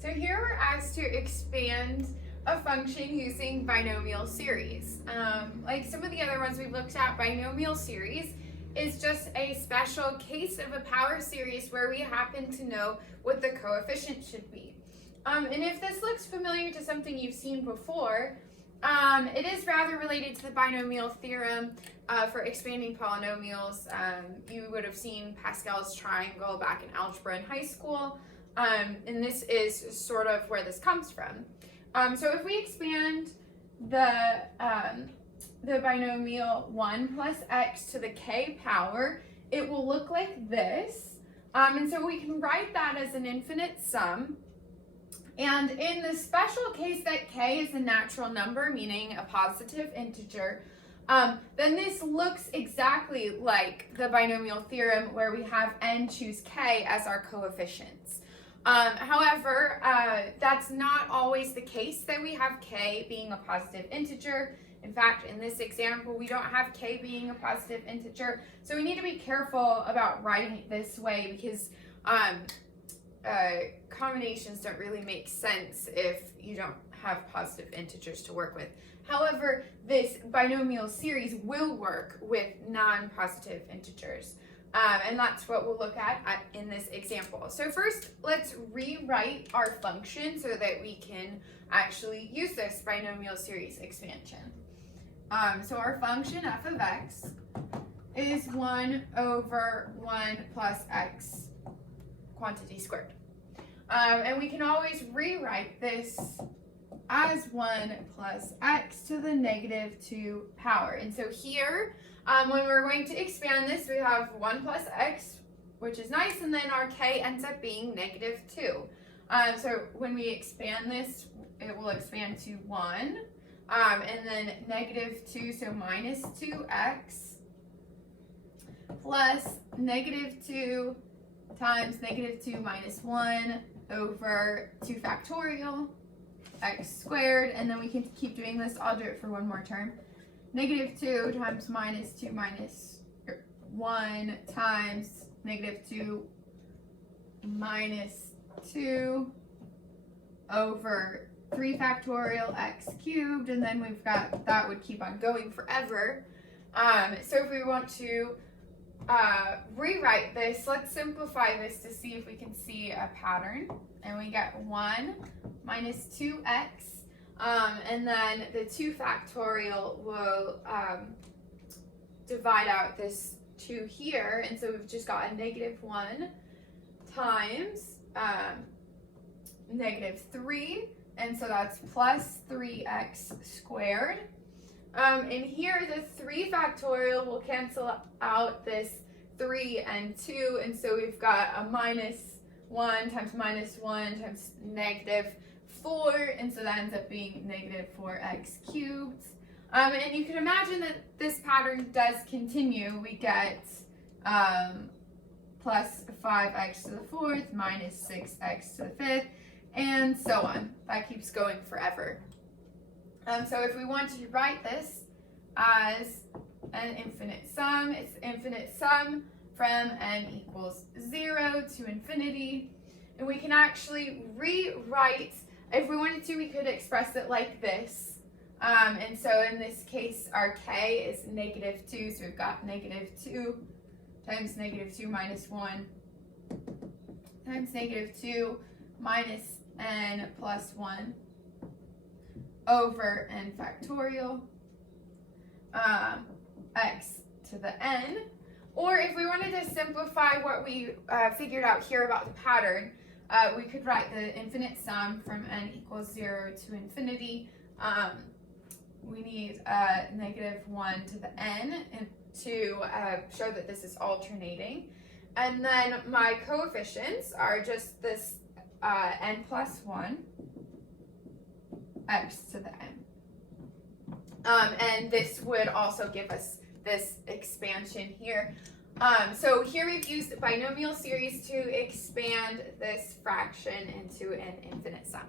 So here we're asked to expand a function using binomial series. Like some of the other ones we've looked at, binomial series is just a special case of a power series where we happen to know what the coefficient should be. And if this looks familiar to something you've seen before, it is rather related to the binomial theorem for expanding polynomials. You would have seen Pascal's triangle back in algebra in high school, and this is sort of where this comes from. So if we expand the binomial 1 plus x to the k power, it will look like this. And so we can write that as an infinite sum. And in the special case that k is a natural number, meaning a positive integer, then this looks exactly like the binomial theorem where we have n choose k as our coefficients. However, that's not always the case that we have k being a positive integer. In fact, in this example, we don't have k being a positive integer. So we need to be careful about writing it this way because combinations don't really make sense if you don't have positive integers to work with. However, this binomial series will work with non-positive integers. And that's what we'll look at in this example. So first, let's rewrite our function so that we can actually use this binomial series expansion. So our function f of x is 1 over 1 plus x quantity squared. And we can always rewrite this as 1 plus x to the negative 2 power. And so here, when we're going to expand this, we have 1 plus x, which is nice, and then our k ends up being negative 2. So when we expand this, it will expand to 1, and then negative 2, so minus 2x, plus negative 2 times negative 2 minus 1 over 2 factorial x squared, and then we can keep doing this. I'll do it for one more term. Negative 2 times minus 2 minus 1 times negative 2 minus 2 over 3 factorial x cubed, and then we've got, that would keep on going forever. So if we want to rewrite this, let's simplify this to see if we can see a pattern. And we get 1 minus 2x, and then the 2 factorial will divide out this 2 here, and so we've just got a negative 1 times negative 3, and so that's plus 3x squared. And here the 3 factorial will cancel out this 3 and 2, and so we've got a minus 1 times negative 4, and so that ends up being negative 4x cubed. And you can imagine that this pattern does continue. We get plus 5x to the 4th minus 6x to the 5th, and so on. That keeps going forever. So if we want to write this as an infinite sum, it's infinite sum from n equals 0 to infinity. And we can actually rewrite, if we wanted to, we could express it like this. And so in this case, our k is negative 2, so we've got negative 2 times negative 2 minus 1 times negative 2 minus n plus 1 over n factorial x to the n. Or if we wanted to simplify what we figured out here about the pattern, we could write the infinite sum from n equals 0 to infinity. We need negative 1 to the n to show that this is alternating. And then my coefficients are just this n plus 1 x to the n. And this would also give us this expansion here. So here we've used binomial series to expand this fraction into an infinite sum.